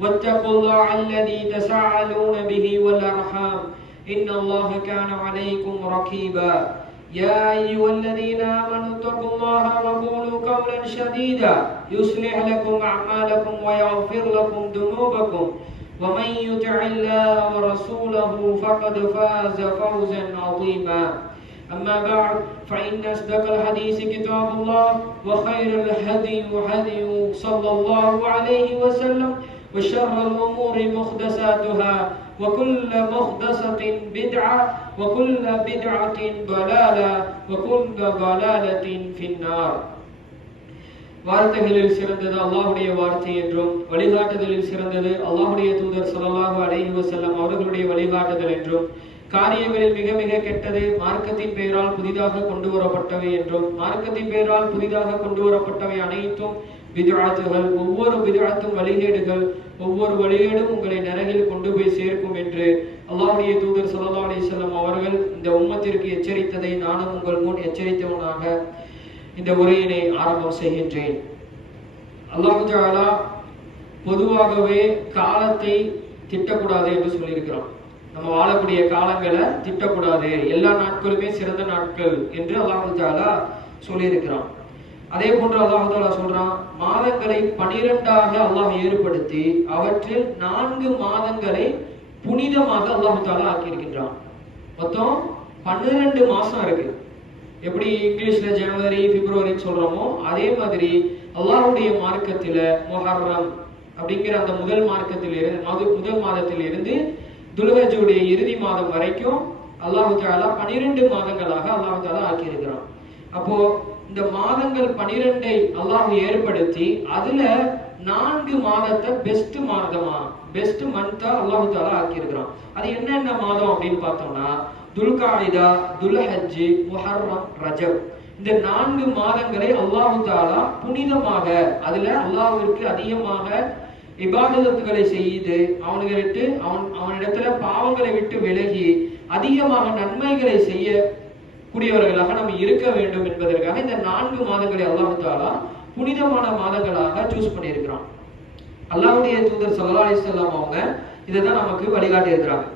واتقوا الله الذي تساءلون به والأرحام. إن الله كان عليكم رقيبا يا أيها الذين آمنوا اتقوا الله وقولوا قولا سديدا يصلح لكم أعمالكم ويغفر لكم ذنوبكم. ومن يطع الله ورسوله فقد فاز فوزا عظيما. أما بعد فإن أصدق الحديث كتاب الله وخير الهدي هدي صلى الله عليه وسلم. وشر الأمور محدثاتها وكل محدثة بدعة وكل بدعة ضلالة وكل ضلالة في النار வார்த்தைகளில் சிறந்தது அல்லாஹுடைய வார்த்தை என்றும் வழிகாட்டுதலில் சிறந்தது அல்லாஹுடைய தூதர் ஸல்லல்லாஹு அலைஹி வஸல்லம் அவர்களுடைய வழிகாட்டுதல் என்றும் காரியங்களில் மிக மிக கெட்டது மார்க்கத்தின் பெயரால் புதிதாக கொண்டு வரப்பட்டவை என்றும் மார்க்கத்தின் பெயரால் புதிதாக கொண்டு வரப்பட்டவை அனைத்தும் விதுஆத்துகள் ஒவ்வொரு விதுஆத்தும் வழிகேடுகள் ஒவ்வொரு வழிகேடும் உங்களை நரகில் கொண்டு போய் சேர்க்கும் என்று அல்லாஹ்வுடைய தூதர் சல்லா அலைஹி அவர்கள் இந்த உம்மத்திற்கு எச்சரித்ததை நானும் உங்கள் முன் எச்சரித்தவனாக இந்த உரையினை ஆரம்பம் செய்கின்றேன். அல்லாஹாலா பொதுவாகவே காலத்தை திட்டக்கூடாது என்று சொல்லியிருக்கிறான். நம்ம வாழக்கூடிய காலங்களை திட்டக்கூடாது. எல்லா நாட்களுமே சிறந்த நாட்கள் என்று அல்லாஹாலா சொல்லியிருக்கிறான். அதே போன்று அல்லாஹு சொல்றான் மாதங்களை பனிரெண்டாக அல்லாஹ் ஏற்படுத்தி அவற்றில் நான்கு மாதங்களை புனிதமாக அல்லாஹு தாலா ஆக்கியிருக்கின்றான். மொத்தம் பன்னிரெண்டு மாசம் இருக்கு. எப்படி இங்கிலீஷ்ல ஜனவரி பிப்ரவரின்னு சொல்றோமோ அதே மாதிரி அல்லாஹுடைய மார்க்கத்துல மொஹர்ரம் அப்படிங்கிற அந்த முதல் மார்க்கத்தில் இருந்து முதல் மாதத்தில் இருந்து இறுதி மாதம் வரைக்கும் அல்லாஹு தாலா பனிரெண்டு மாதங்களாக அல்லாஹு தாலா ஆக்கியிருக்கிறான். அப்போ இந்த மாதங்கள் பனிரெண்டை அல்லாஹ் ஏற்படுத்தி அதுல நான்கு மாதத்தை பெஸ்ட் மாதமா பெஸ்ட் மந்தா அல்லாஹு தாலா ஆக்கியிருக்கிறான். அது என்னென்ன மாதம் அப்படின்னு பார்த்தோம்னா துல்காயிதா துல்ஹஜ்ஜி முஹர்ரம் ரஜப். இந்த நான்கு மாதங்களை அல்லாஹு தாலா புனிதமாக அதுல அல்லாஹுவிற்கு அதிகமாக இபாதத்துகளை செய்து அவனுக்கு அவன் அவனிடத்துல பாவங்களை விட்டு விலகி அதிகமாக நன்மைகளை செய்ய கூடியவர்களாக நம்ம இருக்க வேண்டும் என்பதற்காக இந்த நான்கு மாதங்களை அல்லாஹு தாலா புனிதமான மாதங்களாக சூஸ் பண்ணியிருக்கிறான். அல்லாஹுடைய தூதர் சல்லா அலிஸ்லாம் அவங்க இதை தான் நமக்கு வழிகாட்டி இருக்கிறாங்க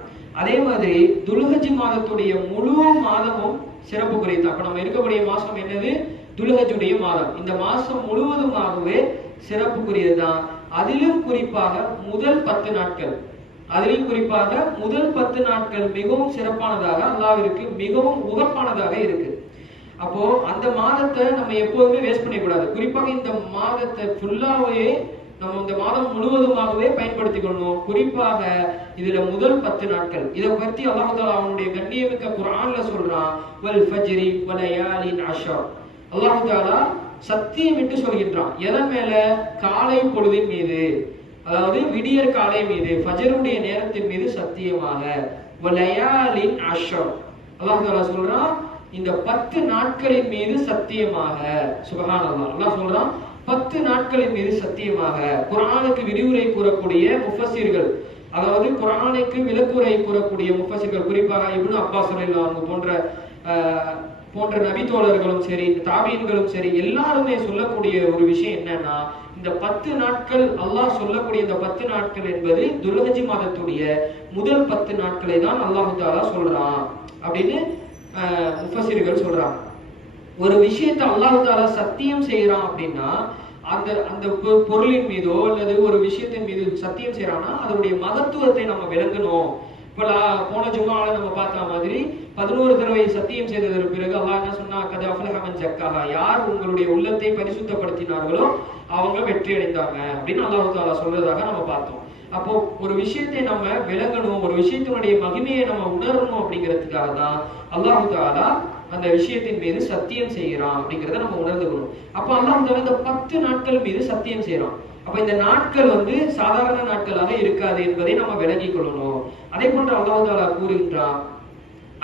அதே மாதிரி துல்ஹஜி மாதத்துடைய முழு மாதமும் சிறப்பு குறித்தான். அப்ப நம்ம இருக்கக்கூடிய மாசம் என்னது? துல்ஹஜுடைய மாதம். இந்த மாசம் முழுவதுமாகவே சிறப்புக்குரியதுதான். அதிலும் குறிப்பாக முதல் பத்து நாட்கள். அதிலும் குறிப்பாக முதல் பத்து நாட்கள் மிகவும் சிறப்பானதாக அல்லாவிற்கு மிகவும் உகப்பானதாக இருக்கு. அப்போ அந்த மாதத்தை நம்ம எப்போதுமே வேஸ்ட் பண்ணக்கூடாது. குறிப்பாக இந்த மாதத்தை ஃபுல்லாவே நம்ம இந்த மாதம் முழுவதுமாகவே பயன்படுத்திக் கொள்ளணும் குறிப்பாக இதுல முதல் பத்து நாட்கள். இதை பத்தி அல்லாஹால அவனுடைய கண்ணியமிக்க குரான்ல சொல்றான். வல் ஃபஜ்ரி வலயாலின் அஷா அல்லாஹ் சத்தியம் விட்டு சொல்கின்றான். எதன் மேல? காலை பொழுதின் மீது. அதாவது விடியற் காலை மீது ஃபஜருடைய நேரத்தின் மீது சத்தியமாக. வலயாலின் அஷம் அல்லாஹ் தாலா சொல்றான் இந்த பத்து நாட்களின் மீது சத்தியமாக. சுபகான் அல்லாஹ் அல்லாஹ் சொல்றான் பத்து நாட்களின் மீது சத்தியமாக. குரானுக்கு விரிவுரை கூறக்கூடிய முஃபசிர்கள் அதாவது குரானுக்கு விளக்குரை கூறக்கூடிய முஃபசிர்கள் குறிப்பாக இப்னு அப்பாஸ் அவங்க போன்ற போன்ற நபித்தோழர்களும் சரி தாபியன்களும் சரி எல்லாருமே சொல்லக்கூடிய ஒரு விஷயம் என்னன்னா இந்த பத்து நாட்கள் அல்லாஹ் சொல்லக்கூடிய இந்த பத்து நாட்கள் என்பது துல்ஹஜி மாதத்துடைய முதல் பத்து நாட்களை தான் அல்லாஹு தாலா சொல்றான் அப்படின்னு முஃபசிர்கள் சொல்றாங்க. ஒரு விஷயத்தை அல்லாஹு தாலா சத்தியம் செய்யறான் அப்படின்னா அந்த அந்த பொ- பொருளின் மீதோ அல்லது ஒரு விஷயத்தின் மீது சத்தியம் செய்யறான்னா அதனுடைய மகத்துவத்தை நம்ம விளங்கணும். இப்ப போன ஜுமாவில் நம்ம பார்த்த மாதிரி பதினோரு தடவை சத்தியம் செய்ததற்கு பிறகு அல்லா என்ன சொன்னா கத ஜக்காஹா. யார் உங்களுடைய உள்ளத்தை பரிசுத்தப்படுத்தினார்களோ அவங்க வெற்றி அடைந்தாங்க அப்படின்னு அல்லாஹ் தாலா சொல்றதாக நம்ம பார்த்தோம். அப்போ ஒரு விஷயத்தை நம்ம விளங்கணும் ஒரு விஷயத்தினுடைய மகிமையை நம்ம உணரணும் அப்படிங்கிறதுக்காக தான் அல்லாஹு தாலா அந்த விஷயத்தின் மீது சத்தியம் செய்கிறான் அப்படிங்கிறத நம்ம உணர்ந்துக்கணும். அப்போ அல்லாஹ் தாலா இந்த பத்து நாட்கள் மீது சத்தியம் செய்யறான் அப்ப இந்த நாட்கள் வந்து சாதாரண நாட்களாக இருக்காது என்பதை நம்ம விளங்கிக் கொள்ளணும். அதே போன்று அல்லாஹு தாலா கூறுகின்றான்.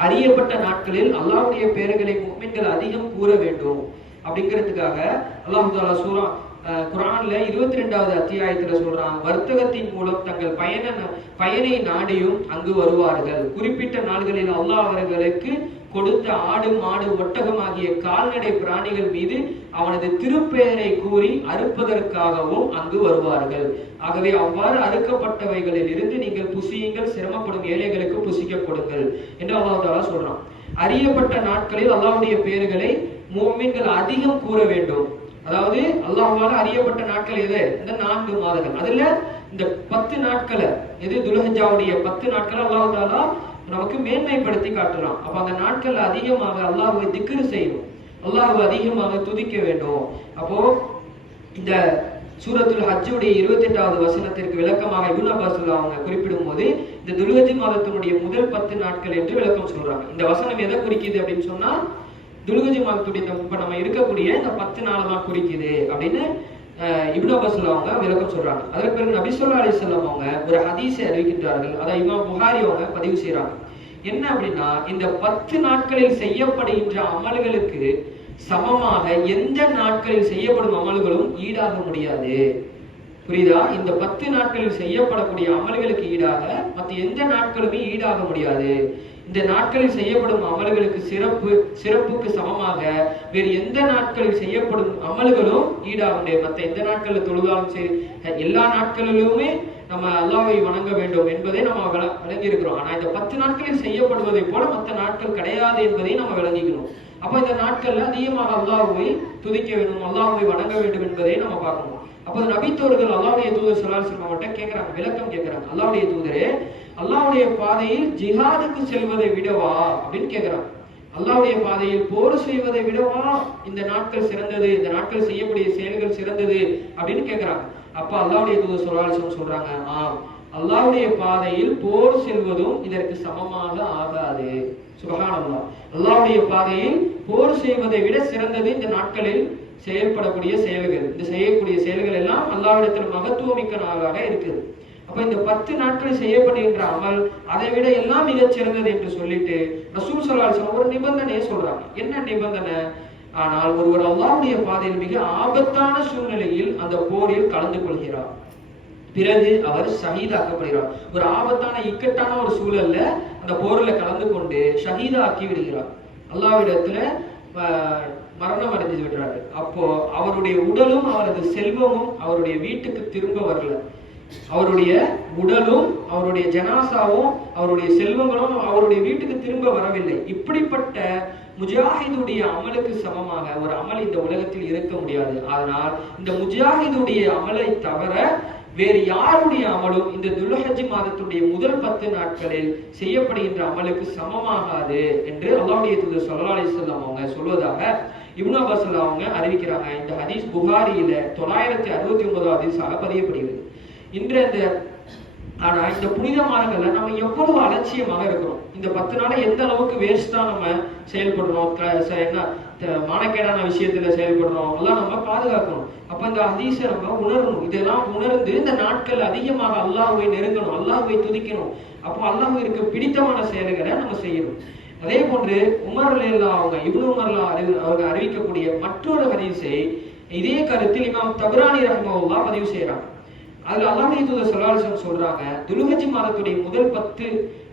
அறியப்பட்ட நாட்களில் அல்லாஹுடைய பெயர்களை முக்மின்கள் அதிகம் கூற வேண்டும். அப்படிங்கிறதுக்காக அல்லாஹு தாலா சூரா குரான்ல இருபத்தி ரெண்டாவது அத்தியாயத்துல சொல்றான் வர்த்தகத்தின் மூலம் தங்கள் பயண பயனை நாடியும் அங்கு வருவார்கள். குறிப்பிட்ட நாள்களில் அல்லாஹ் அவர்களுக்கு கொடுத்த ஆடு மாடு ஒட்டகம் ஆகிய கால்நடை பிராணிகள் மீது அவனது திருப்பெயரை கூறி அறுப்பதற்காகவும் அங்கு வருவார்கள். ஆகவே அவ்வாறு அறுக்கப்பட்டவைகளில் இருந்து நீங்கள் புசியுங்கள் சிரமப்படும் ஏழைகளுக்கு புசிக்க கொடுங்கள் என்று அல்லாஹால சொல்றான். அறியப்பட்ட நாட்களில் அல்லாவுடைய பெயர்களை மூமின்கள் அதிகம் கூற வேண்டும். அதாவது அல்லாஹால அறியப்பட்ட நாட்கள் எது? இந்த நான்கு மாதங்கள். அதுல இந்த பத்து நாட்களை எது? துலஹஜாவுடைய பத்து நாட்கள் அல்லாஹாலா நமக்கு மேன்மைப்படுத்தி காட்டுறான். அப்ப அந்த நாட்கள் அதிகமாக அல்லாஹுவை திக்ரு செய்யணும் அல்லாஹுவை அதிகமாக துதிக்க வேண்டும். அப்போ இந்த சூரத்துல் ஹஜ்ஜுடைய இருபத்தி எட்டாவது வசனத்திற்கு விளக்கமாக இபுன் அப்பாஸ் அவங்க குறிப்பிடும் போது இந்த துலுகஜி மாதத்தினுடைய முதல் பத்து நாட்கள் என்று விளக்கம் சொல்றாங்க. இந்த வசனம் எதை குறிக்குது அப்படின்னு சொன்னா துலுகஜி மாதத்துடைய இப்ப நம்ம இருக்கக்கூடிய இந்த பத்து நாள் தான் குறிக்குது அப்படின்னு அஹ், இப்னு விளக்கம் சொல்றாங்க. அதற்கு பிறகு நபி சொல்லா அலிசல்லாம் அவங்க ஒரு ஹதீஸை அறிவிக்கின்றார்கள். அதை இமாம் புகாரி அவங்க பதிவு செய்யறாங்க என்ன அப்படின்னா இந்த பத்து நாட்களில் செய்யப்படுகின்ற அமல்களுக்கு சமமாக எந்த நாட்களில் செய்யப்படும் அமல்களும் ஈடாக முடியாது. புரியுதா? இந்த பத்து நாட்களில் செய்யப்படக்கூடிய அமல்களுக்கு ஈடாக மற்ற எந்த நாட்களுமே ஈடாக முடியாது. இந்த நாட்களில் செய்யப்படும் அமல்களுக்கு சிறப்பு சிறப்புக்கு சமமாக வேறு எந்த நாட்களில் செய்யப்படும் அமல்களும் ஈடாக மற்ற எந்த நாட்களில் தொழுதாலும் சரி எல்லா நாட்களிலுமே நம்ம அல்லாவை வணங்க வேண்டும் என்பதை நம்ம விளங்கியிருக்கிறோம். விளங்கி இருக்கிறோம் ஆனா இந்த பத்து நாட்களில் செய்யப்படுவதை போல மற்ற நாட்கள் கிடையாது என்பதை நம்ம விளங்கிக்கணும் அப்ப இந்த நாட்கள்ல அதிகமாக அல்லாஹுவை துதிக்க வேண்டும் அல்லாஹுவை வணங்க வேண்டும் என்பதை நம்ம பார்க்கணும். அப்போ நபித்தோர்கள் அல்லாவுடைய தூதர் சொல்லால் சொல்ல கேட்கிறாங்க விளக்கம் கேட்கிறாங்க அல்லாவுடைய தூதரே அல்லாவுடைய பாதையில் ஜிஹாதுக்கு செல்வதை விடவா அப்படின்னு கேட்கிறாங்க அல்லாவுடைய பாதையில் போர் செய்வதை விடவா? இந்த நாட்கள் சிறந்தது இந்த நாட்கள் செய்யக்கூடிய செயல்கள் சிறந்தது அப்படின்னு கேட்கிறாங்க அப்ப அல்லாவுடைய தூதர் சொல்லால் சொல்றாங்க ஆம் அல்லாவுடைய பாதையில் போர் செல்வதும் இதற்கு சமமாக ஆகாது. சுபஹானல்லாஹ். அல்லாவுடைய பாதையில் போர் செய்வதை விட சிறந்தது இந்த நாட்களில் செயல்படக்கூடிய செயல்கள் இந்த செய்யக்கூடிய செயல்கள் எல்லாம் அல்லாஹ்விடத்தில் மகத்துவமிக்க நாளாக இருக்குது. அப்ப இந்த பத்து நாட்கள் செய்யப்படுகின்ற அமல் அதை விட எல்லாம் மிகச் சிறந்தது என்று சொல்லிட்டு ரசூல் சல்லாஹ் ஒரு நிபந்தனையை சொல்றாங்க. என்ன நிபந்தனை? ஆனால் ஒருவர் அல்லாவுடைய பாதையில் மிக ஆபத்தான சூழ்நிலையில் அந்த போரில் கலந்து கொள்கிறார். பிறகு அவர் ஷஹீதாக்கப்படுகிறார். ஒரு ஆபத்தான இக்கட்டான ஒரு சூழல்ல அந்த போர்ல கலந்து கொண்டு ஷஹீதாக்கி விடுகிறார். அல்லாவிடத்துல மரணம் அடைஞ்சு விடுறாரு அப்போ அவருடைய உடலும் அவரது செல்வமும் அவருடைய வீட்டுக்கு திரும்ப வரல. அவருடைய உடலும் அவருடைய ஜனாசாவும் அவருடைய செல்வங்களும் அவருடைய வீட்டுக்கு திரும்ப வரவில்லை. இப்படிப்பட்ட முஜாஹிதுடைய அமலுக்கு சமமாக ஒரு அமல் இந்த உலகத்தில் இருக்க முடியாது. அதனால் இந்த முஜாஹிதுடைய அமலை தவிர வேறு யாருடைய அமலும் இந்த துல்ஹஜ் மாதத்துடைய முதல் பத்து நாட்களில் செய்யப்படுகின்ற அமலுக்கு சமமாகாது என்று அல்லாவுடைய தூதர் சொல்லலாலே அலைஹி அவங்க சொல்வதாக இப்னு அப்பாஸ் அவங்க அறிவிக்கிறாங்க. இந்த ஹதீஸ் புகாரியில தொள்ளாயிரத்தி அறுபத்தி ஒன்பதாவது ஹதீஸாக பதியப்படுகிறது. இன்று அந்த ஆனா இந்த புனித மாதங்கள்ல நம்ம எவ்வளவு அலட்சியமாக இருக்கிறோம். இந்த பத்து நாளை எந்த அளவுக்கு வேஸ்டா நம்ம செயல்படுறோம்? என்ன மானக்கேடான விஷயத்துல செயல்படுறோம்? எல்லாம் நம்ம பாதுகாக்கணும். அப்ப இந்த அதிச நம்ம உணரணும். இதெல்லாம் உணர்ந்து இந்த நாட்கள் அதிகமாக அல்லாஹுவை நெருங்கணும். அல்லாஹுவை துதிக்கணும். அப்போ அல்லாஹுவிற்கு பிடித்தமான செயல்களை நம்ம செய்யணும். அதே போன்று உமர் அவங்க இப்னு உமர்லா அவங்க அறிவிக்கக்கூடிய மற்றொரு ஹதீஸை இதே கருத்தில் இமாம் தபரானி ரஹ்மவுல்லா பதிவு செய்யறாங்க அதுல அல்லாஹ்வுடைய தூதர் ஸல்லல்லாஹு சொல்றாங்க துல்ஹஜ் மாதத்துடைய முதல் பத்து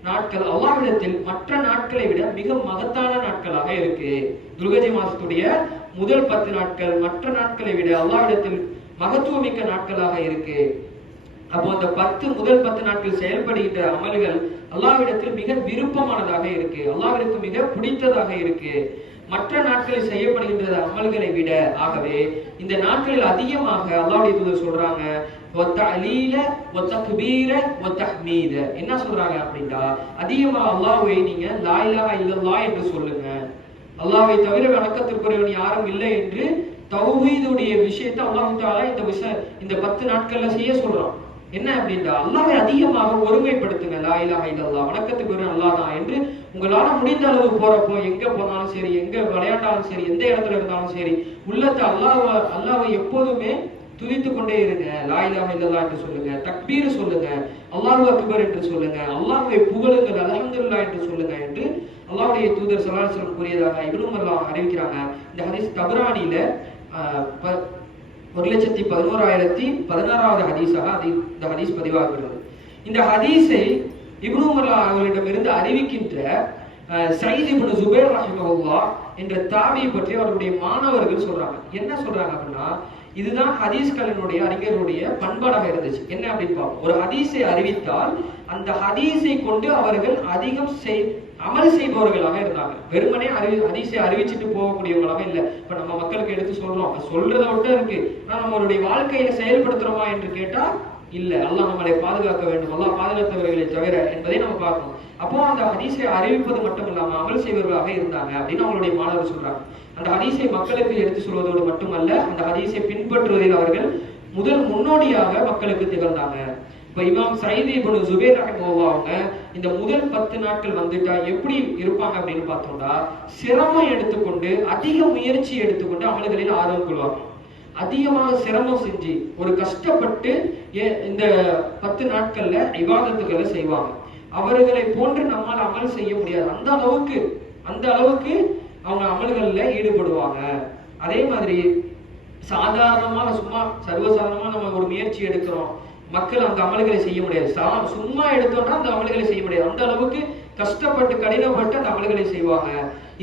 நாட்கள் அல்லாஹ்விடத்தில் மற்ற நாட்களை விட மிக மகத்தான நாட்களாக இருக்கு. துலுகஜி மாதத்துடைய முதல் பத்து நாட்கள் மற்ற நாட்களை விட அல்லாஹ்விடத்தில் மகத்துவமிக்க நாட்களாக இருக்கு. அப்போ அந்த பத்து முதல் பத்து நாட்கள் செயல்படுகின்ற அமல்கள் அல்லாவிடத்தில் மிக விருப்பமானதாக இருக்கு. அல்லாவிற்கு மிக பிடித்ததாக இருக்கு. மற்ற நாட்களில் செய்யப்படுகின்ற அமல்களை விட ஆகவே இந்த நாட்களில் அதிகமாக அல்லாவுடைய தூதர் சொல்றாங்க ஒத்தலீல ஒத்த மீத என்ன சொல்றாங்க அப்படின்னா அதிகமா அல்லாவை நீங்க லா இல்லல்லா என்று சொல்லுங்க. அல்லாவை தவிர வணக்கத்திற்குரியவன் யாரும் இல்லை என்று தௌஹீதுடைய விஷயத்தை அல்லாஹு தாலா இந்த விஷ இந்த பத்து நாட்கள்ல செய்ய சொல்றான். என்ன அப்படின்னா அல்லாவை அதிகமாக ஒருமைப்படுத்துங்க லா இலாஹா இல்லல்லாஹ் வணக்கத்துக்கு அல்லாஹ் தான் என்று உங்களால முடிந்த அளவு போறப்போ எங்க போனாலும் சரி எங்க விளையாண்டாலும் சரி எந்த இடத்துல இருந்தாலும் சரி உள்ளத்தை அல்லாஹ் அல்லாவை எப்போதுமே துதித்து கொண்டே இருங்க லா இலாஹா இல்லல்லாஹ் என்று சொல்லுங்க தக்பீர் சொல்லுங்க அல்லாஹ் அக்பர் என்று சொல்லுங்க அல்லாஹுவை புகழுங்கள் அல்ஹம்துலில்லாஹ் என்று சொல்லுங்க என்று அல்லாவுடைய தூதர் ஸல்லல்லாஹு கூறியதாக இவ்வளவு அறிவிக்கிறாங்க. இந்த ஹதீஸ் தபரானில ஆஹ், ஒரு லட்சத்தி பதினோராயிரத்தி பதினாறாவது ஹதீஸாக அது இந்த ஹதீஸ் பதிவாகிறது. இந்த ஹதீஸை இப்னு உமர் அவர்களிடமிருந்து அறிவிக்கின்ற சயித் இப்னு ஜுபேர் ரஹிமஹுல்லாஹ் என்ற தாவியை பற்றி அவருடைய மாணவர்கள் சொல்றாங்க. என்ன சொல்றாங்க அப்படின்னா இதுதான் ஹதீஸ்களினுடைய அறிஞர்களுடைய பண்பாடாக இருந்துச்சு. என்ன அப்படின்னு பார்ப்போம். ஒரு ஹதீஸை அறிவித்தால் அந்த ஹதீஸை கொண்டு அவர்கள் அதிகம் செய் அமல் செய்பவர்களாக இருந்தாங்க. வெறுமனே அறிவி அதிசய அறிவிச்சுட்டு போகக்கூடியவங்களாக இல்லை. இப்போ நம்ம மக்களுக்கு எடுத்து சொல்றோம். அது சொல்றத இருக்கு. ஆனா நம்மளுடைய வாழ்க்கையில செயல்படுத்துறோமா என்று கேட்டா இல்ல. அல்லாஹ் நம்மளை பாதுகாக்க வேண்டும். அல்லாஹ் பாதுகாத்தவர்களை தவிர என்பதை நம்ம பார்க்கணும். அப்போ அந்த ஹதீஸை அறிவிப்பது மட்டும் இல்லாமல் அமல் செய்வர்களாக இருந்தாங்க அப்படின்னு அவங்களுடைய மாணவர் சொல்றாங்க. அந்த ஹதீஸை மக்களுக்கு எடுத்து சொல்வதோடு மட்டுமல்ல அந்த ஹதீஸை பின்பற்றுவதில் அவர்கள் முதல் முன்னோடியாக மக்களுக்கு திகழ்ந்தாங்க. இப்போ இமாம் சயீத் இப்போ ஜுபைர் ரஹிமஹுல்லாஹ் அவங்க இந்த முதல் பத்து நாட்கள் வந்துட்டா எப்படி இருப்பாங்க அப்படின்னு பார்த்தோம்னா சிரமம் எடுத்துக்கொண்டு அதிக முயற்சி எடுத்துக்கொண்டு அமல்களில் ஆர்வம் கொள்வாங்க. அதிகமாக சிரமம் செஞ்சு ஒரு கஷ்டப்பட்டு இந்த பத்து நாட்கள்ல விவாதத்துகளை செய்வாங்க. அவர்களை போன்று நம்மால் அமல் செய்ய முடியாது. அந்த அளவுக்கு அந்த அளவுக்கு அவங்க அமல்கள்ல ஈடுபடுவாங்க. அதே மாதிரி சாதாரணமாக சும்மா சர்வசாதாரணமா நம்ம ஒரு முயற்சி எடுக்கிறோம். மக்கள் அந்த அமல்களை செய்ய முடியாது. சும்மா எடுத்தோம்னா அந்த அமல்களை செய்ய முடியாது. அந்த அளவுக்கு கஷ்டப்பட்டு கடினப்பட்டு அந்த அமல்களை செய்வாங்க.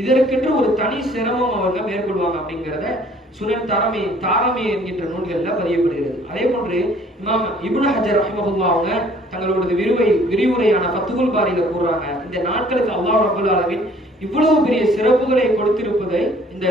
இதற்கென்று ஒரு தனி சிரமம் அவங்க மேற்கொள்வாங்க அப்படிங்கிறத சுனன் தாரமி தாரமி என்கின்ற நூல்கள்ல பதியப்படுகிறது. அதே போன்று இமாம் இபுன் ஹஜர் ரஹ்மஹுல்லாஹ் அவங்க தங்களோட விரிவை விரிவுரையான ஃபத்துகுல் பாரியில கூறுறாங்க. இந்த நாட்களுக்கு அல்லாஹ் ரபுல் அளவின் இவ்வளவு பெரிய சிறப்புகளை கொடுத்திருப்பதை இந்த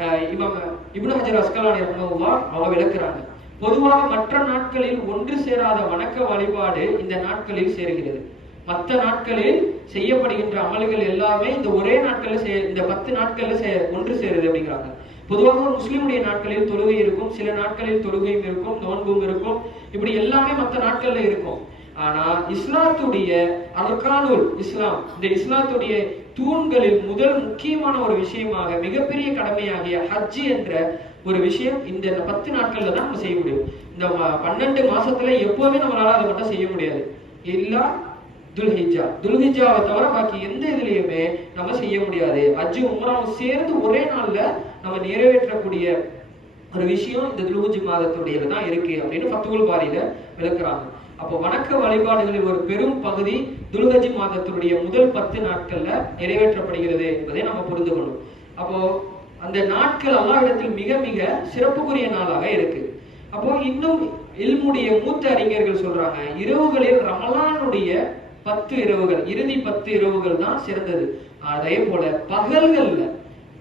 அஹ், இமாம் இபுன் ஹஜர் அஸ்கலானி ரஹ்மஹுல்லாஹ் அவங்க விளக்குறாங்க. பொதுவாக மற்ற நாட்களில் ஒன்று சேராத வணக்க வழிபாடு இந்த நாட்களில் சேருகிறது. மற்ற நாட்களில் செய்யப்படுகின்ற அமல்கள் எல்லாமே இந்த ஒரே நாட்கள்ல சே இந்த பத்து நாட்கள்ல சே ஒன்று சேருது அப்படிங்கிறாங்க. பொதுவாக ஒரு முஸ்லிமுடைய நாட்களில் தொழுகை இருக்கும் சில நாட்களில் தொழுகையும் இருக்கும் நோன்பும் இருக்கும். இப்படி எல்லாமே மற்ற நாட்கள்ல இருக்கும். ஆனா இஸ்லாத்துடைய அர்கானுல் இஸ்லாம் இந்த இஸ்லாத்துடைய தூண்களில் முதல் முக்கியமான ஒரு விஷயமாக மிகப்பெரிய கடமையாகிய ஹஜ் என்ற ஒரு விஷயம் இந்த பத்து நாட்கள்ல தான் நம்ம செய்ய முடியும். இந்த பன்னெண்டு மாசத்துல எப்பவுமே நம்மளால அதை மட்டும் செய்ய முடியாது. எல்லாம் துல்ஹிஜா துல்ஹிஜாவை தவிர பாக்கி எந்த இதுலயுமே நம்ம செய்ய முடியாது. அஜு உம்ராவும் சேர்ந்து ஒரே நாள்ல நம்ம நிறைவேற்றக்கூடிய ஒரு விஷயம் இந்த துல்ஹிஜ் மாதத்துடையது தான் இருக்கு அப்படின்னு ஃபத்துகுல் பாரியில விளக்குறாங்க. அப்போ வணக்க வழிபாடுகளில் ஒரு பெரும் பகுதி துல்ஹஜி மாதத்தினுடைய முதல் பத்து நாட்கள்ல நிறைவேற்றப்படுகிறது என்பதை நம்ம புரிந்து கொள்ளும் அப்போ அந்த நாட்கள் அல்லாஹிடத்தில் மிக மிக சிறப்புக்குரிய நாளாக இருக்கு. அப்போ இன்னும் இல்முடைய மூத்த அறிஞர்கள் சொல்றாங்க இரவுகளில் ரமலானுடைய பத்து இரவுகள் இறுதி பத்து இரவுகள் தான் சிறந்தது. அதே போல பகல்கள்ல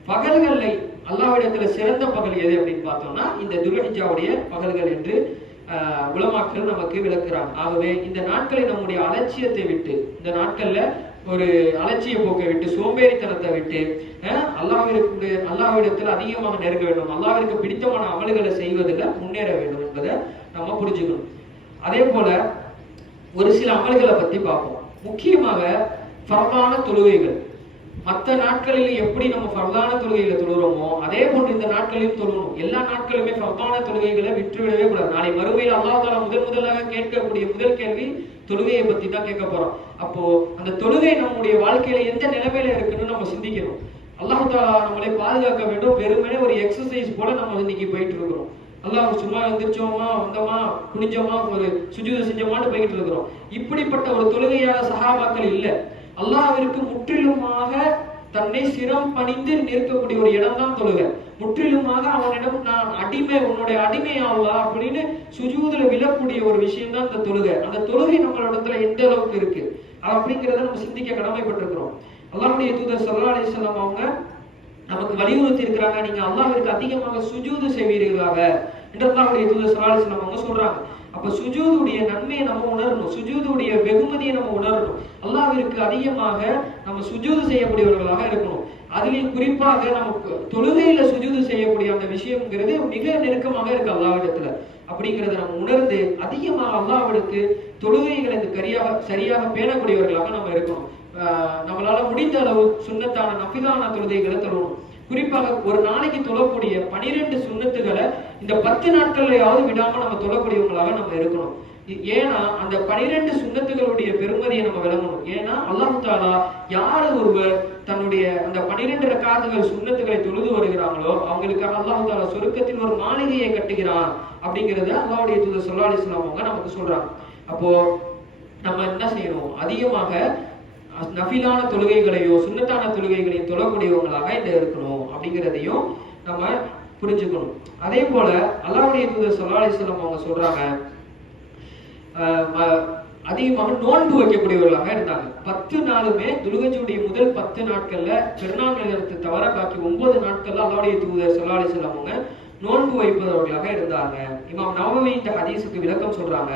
பகல்கள்ல அல்லாவிடத்துல சிறந்த பகல் எது அப்படின்னு பார்த்தோம்னா இந்த துல்ஹிஜாவுடைய பகல்கள் என்று ஆஹ், உலமாக்கள் நமக்கு விளக்குறாங்க. ஆகவே இந்த நாட்களை நம்முடைய அலட்சியத்தை விட்டு இந்த நாட்கள்ல ஒரு அலட்சிய போக்கை விட்டு சோம்பேறித்தனத்தை விட்டு அஹ், அல்லாவிடத்தில் அதிகமாக நெருங்க வேண்டும். அல்லாவிற்கு பிடித்தமான அமல்களை செய்வதில் முன்னேற வேண்டும் என்பதை நம்ம புரிஞ்சுக்கணும். அதே போல ஒரு சில அமல்களை பத்தி பார்ப்போம். முக்கியமாக ஃபர்தான தொழுகைகள். மற்ற நாட்களில் எப்படி நம்ம ஃபர்தான தொழுகைகளை தொழுகிறோமோ அதே போன்று இந்த நாட்களையும் தொழுகணும் எல்லா நாட்களுமே ஃபர்தான தொழுகைகளை விட்டுவிடவே கூடாது. நாளை மறுமையில் அல்லாஹ் தாலா முதல் முதலாக கேட்கக்கூடிய முதல் கேள்வி தொழுகையை பத்தி தான் கேட்க போறோம். அப்போ அந்த தொழுகை நம்முடைய வாழ்க்கையில எந்த நிலைமையில இருக்குன்னு நம்ம சிந்திக்கிறோம் அல்லாஹ் நம்மளே பாதுகாக்க வேண்டும். வெறுமனே ஒரு எக்ஸசைஸ் போல நம்ம இன்னைக்கு போயிட்டு இருக்கிறோம் அல்லாஹ் சும்மா எந்திரிச்சோமா வந்தோமா குனிஞ்சோமா ஒரு சுஜிதம் செஞ்சோமான்னு போய்கிட்டு இருக்கிறோம் இப்படிப்பட்ட ஒரு தொழுகையான சகாபாக்கள் இல்ல. அல்லாஹ்விற்கு முற்றிலுமாக தன்னை சிரம் பணிந்து நிற்கக்கூடிய ஒரு இடம் தான் தொழுகை. முற்றிலுமாக அவனிடம் நான் அடிமை உன்னுடைய அடிமை அல்லாஹ் அப்படின்னு சுஜூதுல விழக்கூடிய ஒரு விஷயம் தான் இந்த தொழுகை. அந்த தொழுகை நம்மளிடத்துல எந்த அளவுக்கு இருக்கு? அப்படிங்கிறத நம்ம சிந்திக்க கடமைப்பட்டிருக்கிறோம். அல்லாஹ்வுடைய தூதர் சல்லா அலைஹி அவங்க நமக்கு வலியுறுத்தி இருக்கிறாங்க. நீங்க அல்லாஹ்விற்கு அதிகமாக சுஜூது செய்வீர்களாக. என்று அல்லாஹ்வுடைய தூதர் சல்லா அலைஹி அவங்க சொல்றாங்க. அப்ப சுஜூதுடைய நன்மையை நம்ம உணரணும். சுஜூதுடைய வெகுமதியை நம்ம உணரணும். அல்லாவிற்கு அதிகமாக நம்ம சுஜூது செய்யக்கூடியவர்களாக இருக்கணும். அதுலயும் குறிப்பாக நமக்கு தொழுகையில சுஜூது செய்யக்கூடிய அந்த விஷயம்ங்கிறது மிக நெருக்கமாக இருக்கு அல்லாவிடத்துல. அப்படிங்கறத நம்ம உணர்ந்து அதிகமாக அல்லாவிடத்து தொழுகைகளை சரியாக சரியாக பேணக்கூடியவர்களாக நம்ம இருக்கணும். நம்மளால முடிந்த அளவு சுண்ணத்தான நபிதான தொழுகைகளை தொழணும். குறிப்பாக ஒரு நாளைக்கு தொழக்கூடிய பனிரெண்டு சுண்ணத்துகளை இந்த பத்து நாட்கள்லையாவது விடாம நம்ம தொழக்கூடியவங்களாக நம்ம இருக்கணும். ஏன்னா அந்த பனிரெண்டு சுண்ணத்துகளுடைய பெருமதியை நம்ம விளங்கணும். ஏன்னா அல்லாஹு தாலா யார் ஒருவர் தன்னுடைய அந்த பனிரெண்டு ரக்காதுகள் சுண்ணத்துகளை தொழுது வருகிறாங்களோ அவங்களுக்காக அல்லாஹ் தாலா ஒரு மாளிகையை கட்டுகிறான் அப்படிங்கறத அல்லாவுடைய தூதர் ஸல்லல்லாஹு அவங்க நமக்கு சொல்றாங்க. அப்போ நம்ம என்ன செய்யணும்? அதிகமாக அஹ், நஃபிலான தொழுகைகளையோ சுண்ணத்தான தொழுகைகளையும் தொழக்கூடியவங்களாக இந்த இருக்கணும். அப்படிங்கிறதையும் நம்ம புரிஞ்சுக்கணும். அதே போல அல்லாவுடைய தூதர் ஸல்லல்லாஹு அலைஹி அவங்க சொல்றாங்க அதிகமாக நோன்பு வைக்கக்கூடியவர்களாக இருந்தாங்க. பத்து நாளுமே துருகஜியுடைய முதல் பத்து நாட்கள்ல பெருநாள் நேரத்தை தவற காக்கி ஒன்பது நாட்கள்ல அல்லாவுடைய தூதர் ஸல்லல்லாஹு அலைஹி அவங்க நோன்பு வைப்பவர்களாக இருந்தாங்க. இமாம் நவமி இந்த ஹதீஸுக்கு விளக்கம் சொல்றாங்க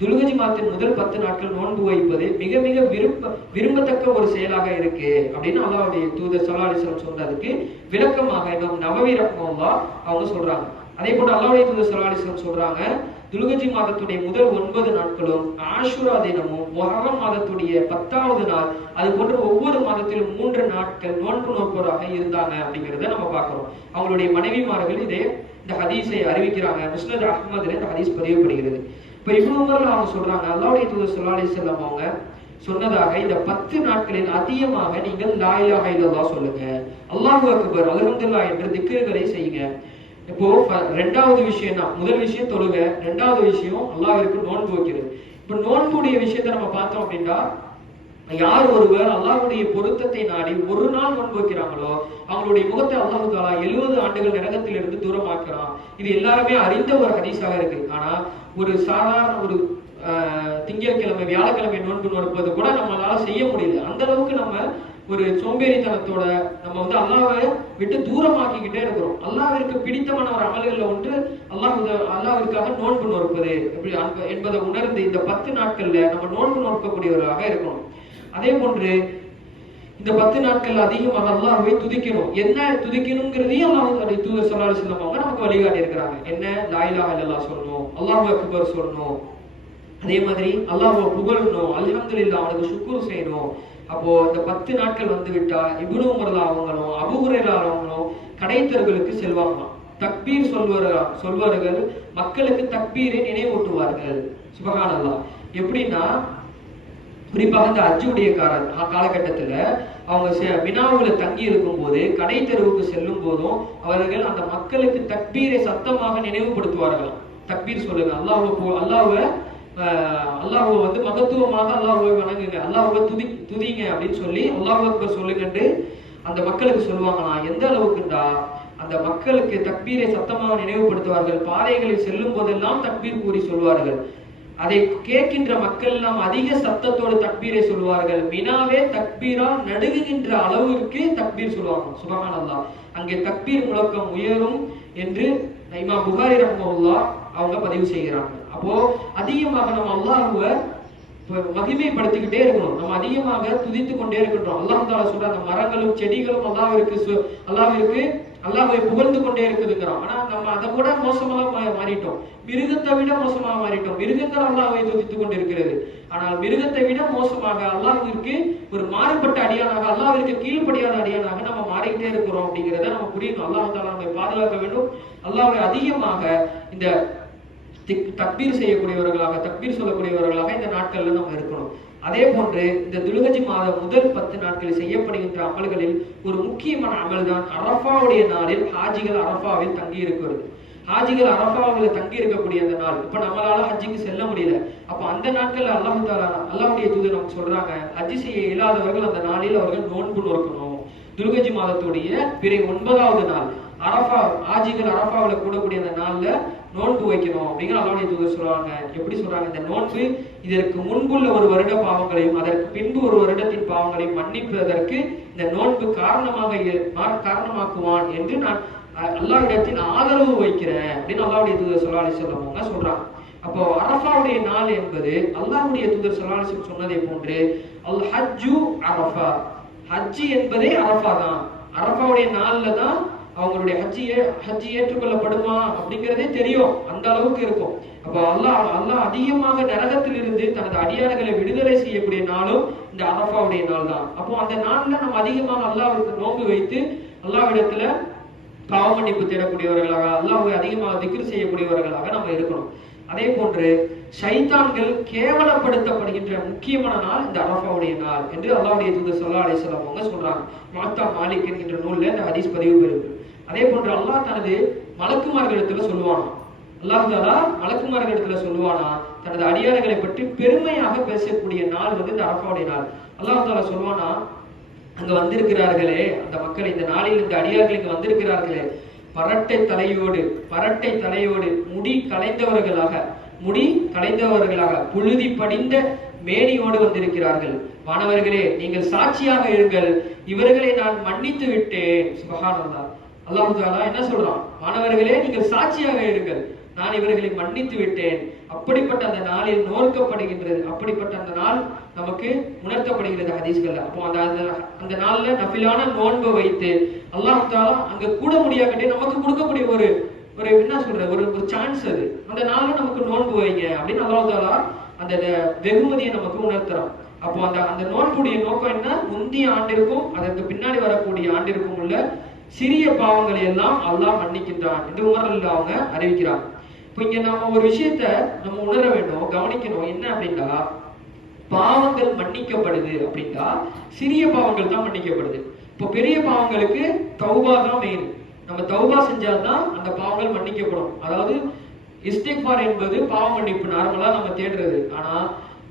துலுகஜி மாதத்தின் முதல் பத்து நாட்கள் நோன்பு வைப்பது மிக மிக விரும்ப விரும்பத்தக்க ஒரு செயலாக இருக்கு அப்படின்னு அல்லாவுடைய தூதர் ஸல்லல்லாஹு சொல்றதுக்கு சொன்னதுக்கு விளக்கமாக இமாம் நவவி ரஹ்மத்துல்லாஹ் அவங்க சொல்றாங்க. அதே போல அல்லாவுடைய தூதர் ஸல்லல்லாஹு சொல்றாங்க துலுகஜி மாதத்துடைய முதல் ஒன்பது நாட்களும் ஆஷுரா தினமும் மொஹரம் மாதத்துடைய பத்தாவது நாள் அது போன்ற ஒவ்வொரு மாதத்திலும் மூன்று நாட்கள் நோன்பு நோற்பவராக இருந்தாங்க அப்படிங்கிறத நம்ம பார்க்கிறோம். அவங்களுடைய மனைவிமார்கள் இதே இந்த ஹதீஸை அறிவிக்கிறாங்க. முஸ்னத் அஹ்மதுல இந்த ஹதீஸ் பதிவுபடுகிறது இப்ப இவ்வளவு உமர்ல அவங்க சொல்றாங்க அல்லாவுடைய தூதர் ஸல்லல்லாஹு செல்லம் அவங்க சொன்னதாக இந்த பத்து நாட்களில் அதிகமாக நீங்கள் லா இதெல்லாம் சொல்லுங்க. அல்லாஹு அக்பர் அலகந்துல்லா என்ற திக்குகளை செய்யுங்க. இப்போ ரெண்டாவது விஷயம் தான் முதல் விஷயம் தொழுக ரெண்டாவது விஷயம் அல்லாஹிற்கு நோன்பு வைக்கிறது. இப்போ நோன்புடைய விஷயத்தை நம்ம பார்த்தோம் அப்படின்னா யார் ஒருவர் அல்லாஹுடைய பொருத்தத்தை நாடி ஒரு நாள் நோன்பு வைக்கிறாங்களோ அவங்களுடைய முகத்தை அல்லாஹு தாலா எழுபது ஆண்டுகள் நரகத்திலிருந்து தூரமாக்குறான். இது எல்லாருமே அறிந்த ஒரு ஹதீஸாக இருக்கு. ஆனா ஒரு சாதாரண ஒரு ஆஹ், திங்கட்கிழமை வியாழக்கிழமை நோன்பு நோற்பது கூட நம்மளால செய்ய முடியல. அந்த அளவுக்கு நம்ம ஒரு சோம்பேறித்தனத்தோட நம்ம வந்து அல்லாவை விட்டு தூரமாக்கிக்கிட்டே இருக்கிறோம். அல்லாவிற்கு பிடித்தமான ஒரு அமல்கள்ல ஒன்று அல்லாஹ் அல்லாவிற்காக நோன்பு நோற்பது. எப்படி அன்ப- என்பதை உணர்ந்து இந்த பத்து நாட்கள்ல நம்ம நோன்பு நோக்கக்கூடியவர்களாக இருக்கணும். அதே போன்று இந்த பத்து நாட்கள் அதிகமாக அல்லாஹ்வை துதிக்கணும். என்ன துதிக்கணுங்கிறதையும் அல்லாஹ் தூதர் ஸல்லல்லாஹு அலைஹி நமக்கு வழிகாட்டி இருக்கிறாங்க என்ன? லாயிலா இலாஹா சொல்லணும். அல்லாஹ் அக்பர் சொல்லணும். அதே மாதிரி அல்லாஹ்வை புகழணும். அல்ஹம்துல்லா அவனுக்கு சுக்குர் செய்யணும். அப்போ இந்த பத்து நாட்கள் வந்து விட்டா இபுனு உமர்லா அவங்களும் அபூ அவங்களும் கடைத்தர்களுக்கு செல்வாங்களாம். தக்பீர் சொல்வார்கள் சொல்வார்கள் மக்களுக்கு தக்பீரை நினைவூட்டுவார்கள். சுபஹானல்லாஹ் எப்படின்னா குறிப்பாக இந்த அஜுடைய காலகட்டத்துல அவங்க செ- வினாவுல தங்கி இருக்கும் போது கடை தெருவுக்கு செல்லும் போதும் அவர்கள் அந்த மக்களுக்கு தக்பீரை சத்தமாக நினைவுபடுத்துவார்கள் தக்பீர் சொல்லுங்க அல்லாஹ் அல்லாஹ்வை அல்லாஹுவை வந்து மகத்துவமாக அல்லாஹுவை வணங்குங்க. அல்லாஹுவை துதி துதிங்க அப்படின்னு சொல்லி அல்லாஹுவை சொல்லுங்கண்டு அந்த மக்களுக்கு சொல்லுவாங்கண்ணா எந்த அளவுக்குண்டா? அந்த மக்களுக்கு தக்பீரை சத்தமாக நினைவுபடுத்துவார்கள். பாதைகளில் செல்லும் போதெல்லாம் தக்பீர் கூறி சொல்வார்கள். அதை கேட்கின்ற மக்கள் எல்லாம் அதிக சத்தத்தோடு தக்பீரை சொல்வார்கள். மினாவே தக்பீரா நடுகுகின்ற அளவிற்கு தக்பீர் சொல்லுவாங்க. சுபஹானல்லாஹ் அங்கே தக்பீர் முழக்கம் உயரும் என்று இமா புகாரி ரஹ்மல்லா அவங்க பதிவு செய்கிறாங்க. அப்போ அதிகமாக நம்ம அல்லாஹ்வை மகிமைப்படுத்திக்கிட்டே இருக்கணும். நம்ம அதிகமாக துதித்து கொண்டே இருக்கின்றோம். அல்லாஹ் தாலா சொல்ற அந்த மரங்களும் செடிகளும் அல்லாவிற்கு சு- அல்லாஹ்விற்கு புகழ்ந்து கொண்டே இருக்குதுங்கிறோம் ஆனா நம்ம அதை கூட மோசமாக மாறிட்டோம். மிருகத்தை விட மோசமாக மாறிட்டோம். மிருகங்கள் அல்லாஹ்வை துதித்து கொண்டிருக்கிறது. ஆனால் மிருகத்தை விட மோசமாக அல்லாஹ்விற்கு ஒரு மாறுபட்ட அடியானாக அல்லாவிற்கு கீழ்ப்படியாத அடியானாக நம்ம மாறிக்கிட்டே இருக்கிறோம் அப்படிங்கிறத நம்ம புரியணும். அல்லாஹ் தாலா பாதுகாக்க வேண்டும். அல்லாஹை அதிகமாக இந்த திக்- தக்பீர் செய்யக்கூடியவர்களாக தக்பீர் சொல்லக்கூடியவர்களாக இந்த நாட்கள்ல நம்ம இருக்கணும். அதே போன்று இந்த துலுகஜி மாதம் முதல் பத்து நாட்களில் செய்யப்படுகின்ற அமல்களில் ஒரு முக்கியமான அமல் தான் அரஃபாவுடைய நாளில் ஹாஜிகள் அரஃபாவில் தங்கி இருக்கிறது ஹாஜிகள் அரஃபாவில் தங்கி இருக்கக்கூடிய அந்த நாள். இப்ப நம்மளால ஹஜ்ஜிக்கு செல்ல முடியல. அப்ப அந்த நாட்கள்ல அல்லாஹு தாலா அல்லாஹ்வுடைய நமக்கு சொல்றாங்க ஹஜ்ஜி செய்ய இயலாதவர்கள் அந்த நாளில் அவர்கள் நோன்பு நோக்கணும் துர்கஜி மாதத்துடைய பிறை ஒன்பதாவது நாள். அரஃபா ஆஜிகள் அரஃபாவில் கூடக்கூடிய அந்த நாள்ல நோன்பு வைக்கணும். அப்படிங்கிற அல்லாவுடைய தூதர் சொல்றாங்க. எப்படி சொல்றாங்க? இந்த நோன்பு இதற்கு முன்புள்ள ஒரு வருட பாவங்களையும் அதற்கு பின்பு ஒரு வருடத்தின் பாவங்களையும் மன்னிப்பதற்கு இந்த நோன்பு காரணமாக காரணமாக்குவான் என்று நான் அஹ், அல்லாஹ்விடத்தில் ஆதரவு வைக்கிறேன் அப்படின்னு அல்லாவுடைய தூதர் சொல்லாலி சொல்லவங்க சொல்றாங்க. அப்போ அரஃபாவுடைய நாள் என்பது அல்லாவுடைய தூதர் சொல்லாலி சொன்னதை போன்று அல் ஹஜ்ஜு அரஃபா. ஹஜ்ஜி என்பதே அரஃபா தான். அரஃபாவுடைய நாள்ல தான் அவங்களுடைய ஹஜ்ஜி ஹஜ்ஜி ஏற்றுக்கொள்ளப்படுமா அப்படிங்கிறதே தெரியும். அந்த அளவுக்கு இருக்கும். அப்போ அல்லாஹ் அல்லாஹ் அதிகமாக நரகத்திலிருந்து தனது அடியார்களை விடுதலை செய்யக்கூடிய நாளும் இந்த அரபாவுடைய நாள் தான் அப்போ அந்த நாள்ல நம்ம அதிகமாக அல்லாஹ்வுக்கு நோன்பு வைத்து அல்லாவிடத்துல பாவ தேடக்கூடியவர்களாக அல்லாஹ் அதிகமாக திக்ர் செய்யக்கூடியவர்களாக நம்ம இருக்கணும். அதே போன்று ஷைத்தான்கள் கேவலப்படுத்தப்படுகின்ற முக்கியமான நாள் இந்த அரஃபாவுடைய நாள் என்று அல்லாவுடைய தூதர் ஸல்லல்லாஹு அலி வஸல்லம் அவங்க சொல்றாங்க. மாத்தா மாலிக் என்கின்ற நூல்ல இந்த ஹதீஸ் பதிவு பெறுது அதே போன்று அல்லாஹ் தனது மலக்குமார்களிடத்துல சொல்லுவானா அல்லாஹ் தாலா மலக்குமார்களிடத்துல சொல்லுவானா தனது அடியாரங்களை பற்றி பெருமையாக பேசக்கூடிய நாள் வந்து இந்த அரஃபாவுடைய நாள். அல்லாஹ் தாலா சொல்லுவானா அங்க வந்திருக்கிறார்களே அந்த மக்கள் இந்த நாளில் இந்த அடியார்கள் இங்க வந்திருக்கிறார்களே பரட்டை தலையோடு பரட்டை தலையோடு முடி கலைந்தவர்களாக முடி கலைந்தவர்களாக புழுதி படிந்த மேனியோடு வந்திருக்கிறார்கள். மாணவர்களே நீங்கள் சாட்சியாக இருங்கள். இவர்களை நான் மன்னித்து விட்டேன். சுபகானந்தா அல்லாஹ் தாலா என்ன சொல்றான்? மாணவர்களே நீங்கள் சாட்சியாக இருங்கள். நான் இவர்களை மன்னித்து விட்டேன். அப்படிப்பட்ட அந்த நாளில் நோர்க்கப்படுகின்றது. அப்படிப்பட்ட அந்த நாள் நமக்கு உணர்த்தப்படுகிறது ஹதீஸ்கள் அப்போ அந்த அந்த- நாள்ல நபிலான நோன்பை வைத்து அல்லாஹ் அங்க கூட முடியாக்கிட்டே நமக்கு கொடுக்கக்கூடிய ஒரு ஒரு என்ன சொல்ற ஒரு ஒரு சான்ஸ் அது. அந்த நாள்ல நமக்கு நோன்பு வைங்க அப்படின்னு அல்லாஹாலா அந்த வெகுமதியை நமக்கு உணர்த்துறான். அப்போ அந்த அந்த நோன்புடைய நோக்கம் என்ன? முந்தைய ஆண்டிற்கும் அதற்கு பின்னாடி வரக்கூடிய ஆண்டிற்கும் உள்ள சிறிய பாவங்களை எல்லாம் அல்லாஹ் மன்னிக்கின்றான் என்று உணர்வில் அவங்க அறிவிக்கிறாங்க. இப்போ இங்க நம்ம ஒரு விஷயத்த நம்ம உணர வேண்டும் கவனிக்கணும். என்ன அப்படின்னா பாவங்கள் மன்னிக்கப்படுது அப்படின்னா சிறிய பாவங்கள் தான் மன்னிக்கப்படுது. இப்போ பெரிய பாவங்களுக்கு தௌபா தான் மெயின் நம்ம தௌபா செஞ்சாதான் அந்த பாவங்கள் மன்னிக்கப்படும். அதாவது இஸ்திக்பார் என்பது பாவ மன்னிப்பு நார்மலா நம்ம தேடுறது. ஆனா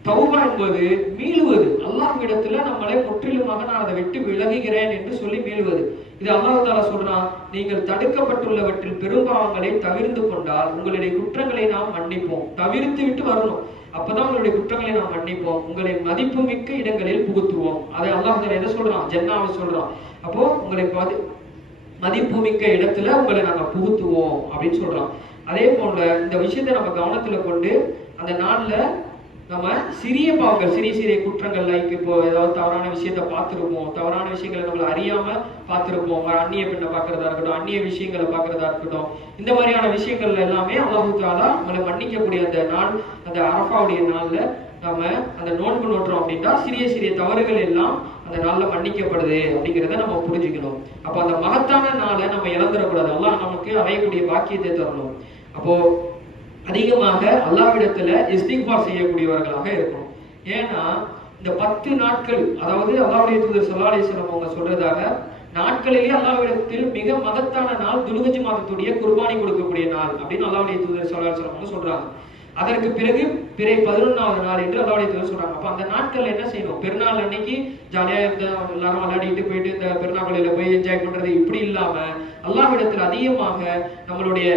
தௌபா என்பது மீளுவது. அல்லாஹ்விடத்துல நம்மளை முற்றிலுமாக நான் அதை விட்டு விலகுகிறேன் என்று சொல்லி மீளுவது. இது அல்லாஹால சொல்றான் நீங்கள் தடுக்கப்பட்டுள்ளவற்றில் பெரும்பாவங்களை தவிர்த்து கொண்டால் உங்களுடைய குற்றங்களை நாம் மன்னிப்போம். தவிர்த்து விட்டு வரணும். அப்பதான் உங்களுடைய குற்றங்களை நாம் மன்னிப்போம். உங்களை மதிப்புமிக்க இடங்களில் புகுத்துவோம். அதை அல்லாஹ் எதை சொல்றான்? ஜன்னாவை சொல்றான். அப்போ உங்களை மதி மதிப்புமிக்க இடத்துல உங்களை நாங்க புகுத்துவோம் அப்படின்னு சொல்றான். அதே போல இந்த விஷயத்தை நம்ம கவனத்துல கொண்டு அந்த நாள்ல நம்ம சிறிய பாவங்கள் சிறிய சிறிய குற்றங்கள் லைக் இப்போ ஏதாவது தவறான விஷயத்த பார்த்துருப்போம். தவறான விஷயங்களை நம்மளை அறியாம பார்த்துருப்போம். அவங்க அந்நிய பெண்ணை பார்க்கறதா இருக்கட்டும் அந்நிய விஷயங்களை பார்க்கறதா இருக்கட்டும். இந்த மாதிரியான விஷயங்கள்ல எல்லாமே அல்லாஹு நம்மளை மன்னிக்கக்கூடிய அந்த நாள் அந்த அரஃபாவுடைய நாள்ல நாம அந்த நோன்பு நோட்டுறோம் அப்படின்னா சிறிய சிறிய தவறுகள் எல்லாம் அந்த நாள்ல மன்னிக்கப்படுது அப்படிங்கிறத நம்ம புரிஞ்சுக்கணும். அப்போ அந்த மகத்தான நாளை நம்ம இழந்துடக்கூடாது. எல்லாம் நமக்கு அடையக்கூடிய பாக்கியத்தை தரணும். அப்போ அதிகமாக அல்லாவிடத்துல இஸ்திக்பார் செய்யக்கூடியவர்களாக இருக்கணும். ஏன்னா இந்த பத்து நாட்கள் அதாவது அல்லாவுடைய தூதர் சொல்லாலேஸ்வரம் அவங்க சொல்றதாக நாட்களிலே அல்லாவிடத்தில் மிக மகத்தான நாள் துலுகஜி மாதத்துடைய குர்பானி கொடுக்கக்கூடிய நாள் அப்படின்னு அல்லாவுடைய தூதர் சொல்லாலேஸ்வரம் அவங்க சொல்றாங்க. அதற்கு பிறகு பிறை பதினொன்றாவது நாள் என்று அல்லாவுடைய தூதர் சொல்றாங்க. அப்ப அந்த நாட்கள் என்ன செய்யணும்? பெருநாள் அன்னைக்கு ஜாலியா இருந்த எல்லாரும் விளையாடிட்டு போயிட்டு இந்த பெருநாளையில போய் என்ஜாய் பண்றது இப்படி இல்லாம அல்லாவிடத்தில் அதிகமாக நம்மளுடைய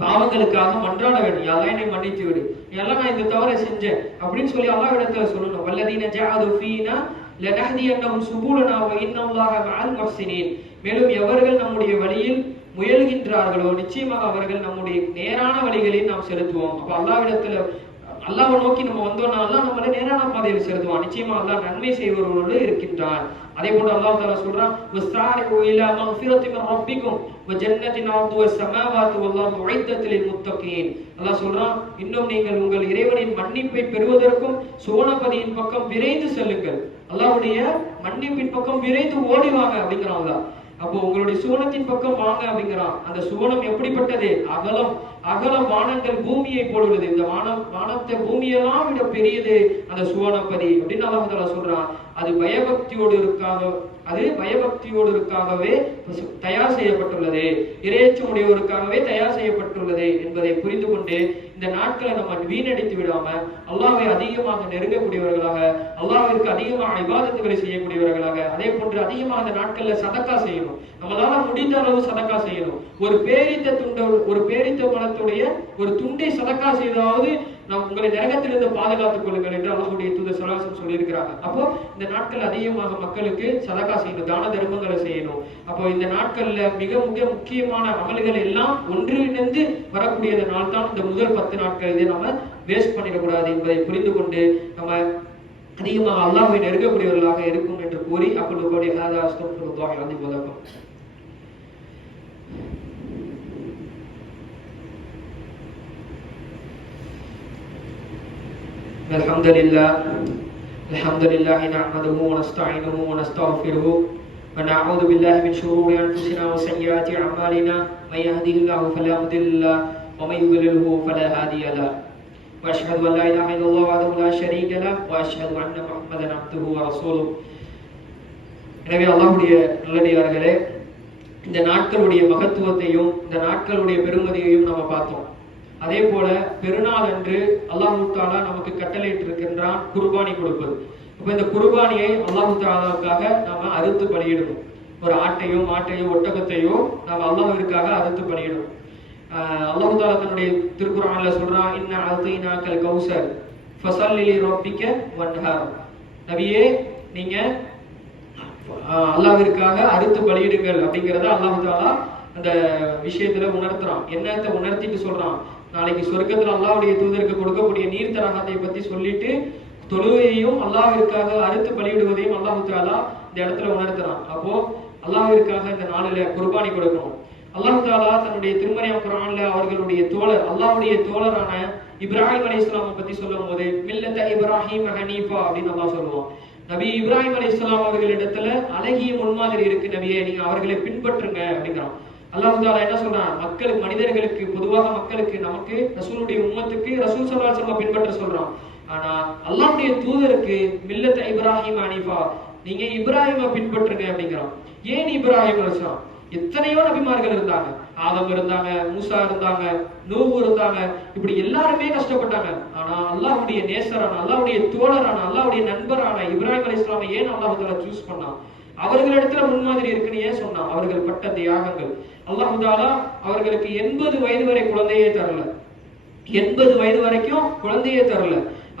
பாவங்களுக்காக மன்றாட வேண்டும். எல்லாம் என்னை மன்னித்து விடு. எல்லாம் நான் இந்த தவறை செஞ்சேன் அப்படின்னு சொல்லி அல்லாஹ்விடத்துல சொல்லணும். வல்லதீன ஜாது ஃபீனா லனஹ்தியன்னஹும் சுபூலனா வ இன்னல்லாஹ மஅல் முஹ்சினீன். மேலும் எவர்கள் நம்முடைய வழியில் முயல்கின்றார்களோ நிச்சயமாக அவர்கள் நம்முடைய நேரான வழிகளில் நாம் செலுத்துவோம். அப்ப அல்லாவிடத்துல அல்லாவை நோக்கி நம்ம வந்தோம்னா நம்ம வந்து நேரான பாதையில் செலுத்துவான் நிச்சயமா அல்லாஹ் நன்மை செய்வர்களோடு இருக்கின்றான். அதே போல அல்லாஹ் தாலா சொல்றான் வஸ்தாரிகு இலா மக்ஃபிரத்தி மின் ரப்பிக்கும் வ ஜன்னத்தின் அர்துவ ஸமாவாத்து வல்லாஹு உஇத்தத் முத்தகீன். அல்லாஹ் சொல்றான் இன்னும் நீங்கள் உங்கள் இறைவனின் மன்னிப்பை பெறுவதற்கும் சுவனபதியின் பக்கம் விரைந்து செல்லுங்கள். அல்லாஹ்வுடைய மன்னிப்பின் பக்கம் விரைந்து ஓடிவாங்க. அப்படிங்கிறான் அல்லாஹ். அப்போ உங்களுடைய சுவனத்தின் பக்கம் வாங்க அப்படிங்கிறான். அந்த சுவனம் எப்படிப்பட்டது? அகலம் அகலம் வானங்கள் பூமியை போடுவது இந்த வானம் வானத்தை பூமியெல்லாம் விட பெரியது. அந்த சுவனப்பதி அப்படின்னு அல்லாஹ் சொல்றான். அது பயபக்தியோடு இருக்காக அது பயபக்தியோடு இருக்காகவே தயார் செய்யப்பட்டுள்ளது. இறையச்சம் உடையவருக்காகவே தயார் செய்யப்பட்டுள்ளது என்பதை புரிந்து கொண்டு இந்த நாட்களை நம்ம வீணடித்து விடாம அல்லாவை அதிகமாக நெருங்கக்கூடியவர்களாக அல்லாவிற்கு அதிகமாக விவாதத்துகளை செய்யக்கூடியவர்களாக அதே போன்று அதிகமாக அந்த நாட்கள்ல சதக்கா செய்யணும். நம்மளால முடிந்த அளவு சதக்கா செய்யணும். ஒரு பேரித்த துண்ட ஒரு பேரித்த மனத்துடைய ஒரு துண்டை சதக்கா செய்தாவது நான் உங்களை நரகத்திலிருந்து பாதுகாத்துக் கொள்ளுங்கள் என்று அல்லாஹ்வுடைய தூதர் சலாசம் சொல்லியிருக்கிறாங்க. அப்போ இந்த நாட்கள் அதிகமாக மக்களுக்கு சதகா செய்யணும் தான தர்மங்களை செய்யணும். அப்போ இந்த நாட்கள்ல மிக மிக முக்கியமான அமல்கள் எல்லாம் ஒன்றிணைந்து வரக்கூடிய நாள் தான் இந்த முதல் பத்து நாட்கள். இதை நம்ம வேஸ்ட் பண்ணிடக்கூடாது என்பதை புரிந்து கொண்டு நம்ம அதிகமாக அல்லாஹ்வை நெருங்கக்கூடியவர்களாக இருக்கும் என்று கூறி அப்படி கோடி ஹாதா அஸ்தக்ஃபிருல்லாஹி அலி الحمد لله الحمد لله نحمده ونستعينه ونستغفره ونعوذ بالله من شرور انفسنا وسيئات اعمالنا من يهده الله فلا مضل له ومن يضلله فلا هادي له واشهد ان لا اله الا الله وحده لا شريك له واشهد ان محمدا عبده ورسوله எனவே அல்லாஹ்வுடைய நல்லடியார்களே இந்த நாட்களுடைய மகத்துவத்தையும் இந்த நாட்களுடைய பெருமதியையும் நம்ம பார்த்தோம் அதே போல பெருநாள் அன்று அல்லாஹு தாலா நமக்கு கட்டளையிட்டு இருக்கின்றான் குர்பானி கொடுப்பது. அப்ப இந்த குர்பானியை அல்லாஹு தாலாவுக்காக நாம அறுத்து பலியிடணும். ஒரு ஆட்டையோ மாட்டையோ ஒட்டகத்தையோ நாம அல்லாஹிற்காக அறுத்து பலியிடணும். ஆஹ் அல்லாஹு தாலா தன்னுடைய திருக்குறான்ல சொல்றான் இன்ன அல்தைனாக்கல் கௌசர் ஃபசல்லிலி ரொப்பிக்க வன்ஹார். நபியே நீங்க ஆஹ் அறுத்து பலியிடுங்கள் அப்படிங்கிறத அல்லாஹு தாலா அந்த விஷயத்துல உணர்த்துறான். என்னத்தை உணர்த்திட்டு சொல்றான்? நாளைக்கு சொர்க்கத்தில் அல்லாவுடைய தூதருக்கு கொடுக்கக்கூடிய நீர் தரகத்தை பத்தி சொல்லிட்டு தொழுவையையும் அல்லாவிற்காக அறுத்து பலியிடுவதையும் அல்லாஹு தாலா இந்த இடத்துல உணர்த்துறான். அப்போ அல்லாவிற்காக இந்த நாளில குர்பானி கொடுக்கணும். அல்லாஹு தாலா தன்னுடைய திருமணியம் குரான்ல அவர்களுடைய தோழர் அல்லாஹ்வுடைய தோழரான இப்ராஹிம் இஸ்லாமை பத்தி சொல்லும் போது மில்லத்த இப்ராஹிம் ஹனீஃபா அப்படின்னு அல்லா சொல்லுவோம் நபி இப்ராஹிம் அலி இஸ்லாம் அவர்களிடத்துல அழகிய முன்மாதிரி இருக்கு நபியை நீங்க அவர்களை பின்பற்றுங்க அப்படிங்கிறான். அல்லாஹ் தாலா என்ன சொல்றான்? மக்களுக்கு மனிதர்களுக்கு பொதுவாக மக்களுக்கு நமக்கு ரசூலுடைய உம்மத்துக்கு ரசூல் சல்லா சொல்ல பின்பற்ற சொல்றான். ஆனா அல்லாஹுடைய தூதருக்கு மில்லத் இப்ராஹிம் அனிஃபா நீங்க இப்ராஹிமை பின்பற்றுங்க அப்படிங்கிறான். ஏன் இப்ராஹிம் ரசம் எத்தனையோ நபிமார்கள் இருந்தாங்க. ஆதம் இருந்தாங்க மூசா இருந்தாங்க நோவு இருந்தாங்க. இப்படி எல்லாருமே கஷ்டப்பட்டாங்க. ஆனா அல்லாஹ்வுடைய நேசரான அல்லாஹ்வுடைய தோழரான அல்லாஹ்வுடைய நண்பரான இப்ராஹிம் அலி இஸ்லாமை ஏன் அல்லாஹ் சூஸ் பண்ணான்? அவர்களிடத்துல முன்மாதிரி இருக்குன்னு ஏன் சொன்னான்? அவர்கள் பட்ட தியாகங்கள். அல்லாஹுதாலா அவர்களுக்கு எண்பது வயது வரை குழந்தையே தரல. எண்பது வயது வரைக்கும் குழந்தையே தரல.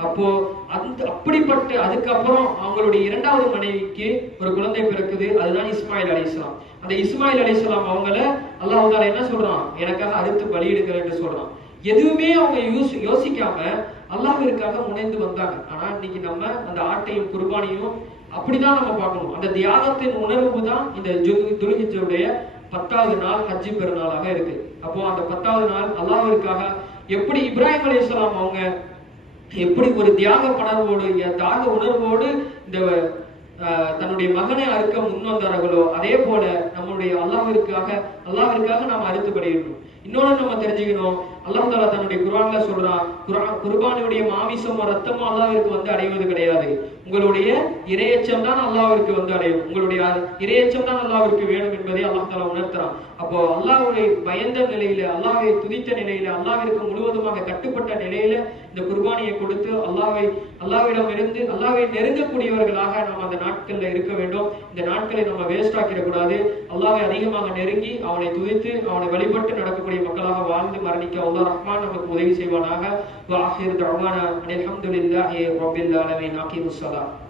அப்போ அந்த அப்படிப்பட்ட அதுக்கப்புறம் அவங்களுடைய இரண்டாவது மனைவிக்கு ஒரு குழந்தை பிறக்குது. அதுதான் இஸ்மாயில் அலிஸ்லாம் அந்த இஸ்மாயில் அலிஸ்லாம் அவங்கள அல்லாஹ் என்ன சொல்றான்? எனக்காக அறுத்து பலியிடுங்கள் என்று சொல்றான். எதுவுமே அவங்க யூஸ் யோசிக்காம அல்லாஹ்விற்காக முனைந்து வந்தாங்க. ஆனா இன்னைக்கு நம்ம அந்த ஆட்டையும் குர்பானியும் அப்படிதான் நம்ம பார்க்கணும். அந்த தியாகத்தின் உணர்வு தான் இந்த துலுகிஜுடைய பத்தாவது நாள் ஹஜ்ஜி பெருநாளாக இருக்கு. அப்போ அந்த பத்தாவது நாள் அல்லாவிற்காக எப்படி இப்ராஹிம் அலைஹிஸ்ஸலாம் அவங்க எப்படி ஒரு தியாக பணர்வோடு தியாக உணர்வோடு இந்த ஆஹ், தன்னுடைய மகனை அறுக்க முன் வந்தார்களோ அதே போல நம்மளுடைய அல்லாவிற்காக அல்லாவிற்காக நாம் அறுத்து பலியிடணும் இன்னொன்னு நம்ம தெரிஞ்சுக்கணும் அல்லாஹ் தாலா தன்னுடைய குரான்ல சொல்றான் குர்பானுடைய மாமிசமோ ரத்தமோ அல்லாவிற்கு வந்து அடைவது கிடையாது. உங்களுடைய இரையச்சம் தான் அல்லாவிற்கு வந்து அடையும். உங்களுடைய இரையச்சம் தான் அல்லாவிற்கு வேணும் என்பதை அல்லாஹ் தாலா உணர்த்துறான். அப்போ அல்லாவுடைய பயந்த நிலையில அல்லாவை துதித்த நிலையில அல்லாவிற்கு முழுவதுமாக கட்டுப்பட்ட நிலையில இந்த குர்பானியை கொடுத்து அல்லாவை அல்லாவிடம் இருந்து அல்லாவை நெருங்கக்கூடியவர்களாக நாம் அந்த நாட்கள்ல இருக்க வேண்டும். இந்த நாட்களை நம்ம வேஸ்ட் ஆக்கிடக்கூடாது. அல்லாவை அதிகமாக நெருங்கி அவனை துதித்து அவனை வழிபட்டு நடக்கக்கூடிய மக்களாக வாழ்ந்து மரணிக்க அல்லாஹ் ரஹ்மான் நமக்கு உதவி செய்வானாக வாஹிர் தஅவானா அல்ஹம்துலில்லாஹி ரப்பில் ஆலமீன் அகீமுஸ் ஸலாத்